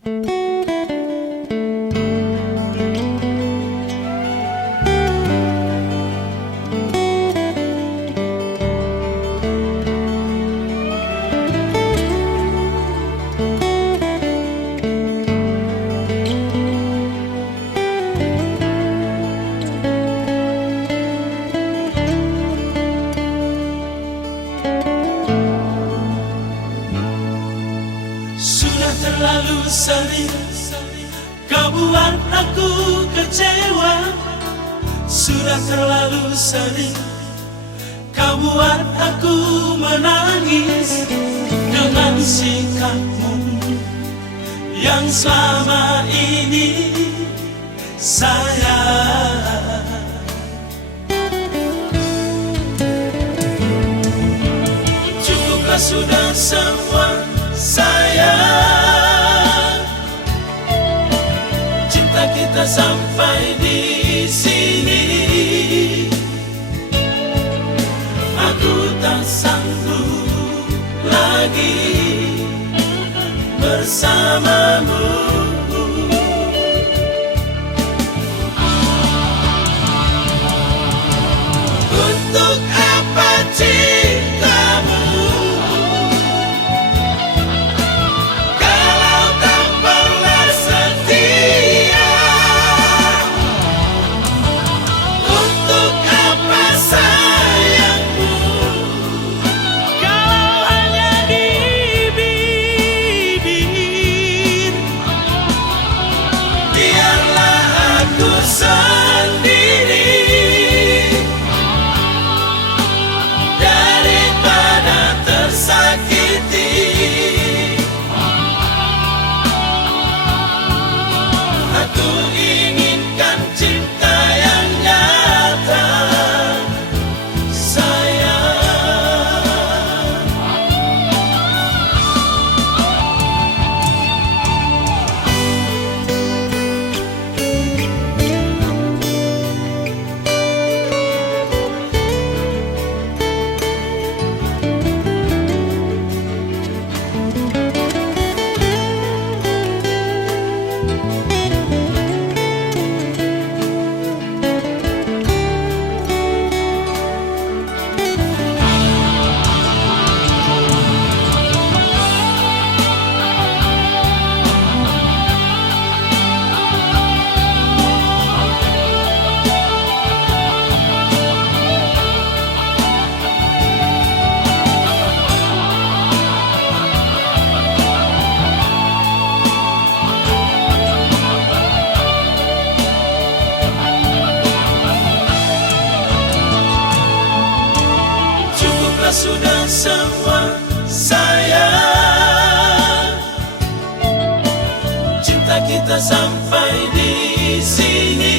Sudah terlalu sering kau buat aku kecewa. Sudah terlalu sering kau buat aku menangis dengan sikapmu yang selama ini sayang. Cukuplah sudah semua sayang, cinta kita sampai di sini. Aku tak sanggup lagi bersamamu. Untuk apa cintamu kalau tak pernah setia? Untuk apa sayangmu kalau hanya di bibir? Biarlah aku sendiri daripada tersakiti. Aku inginkan cinta yang nyata, sayang. Cukuplah sudah semua sayang, cinta kita sampai di sini.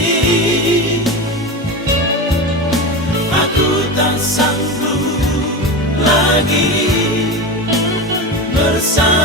Aku tak sanggup lagi bersama.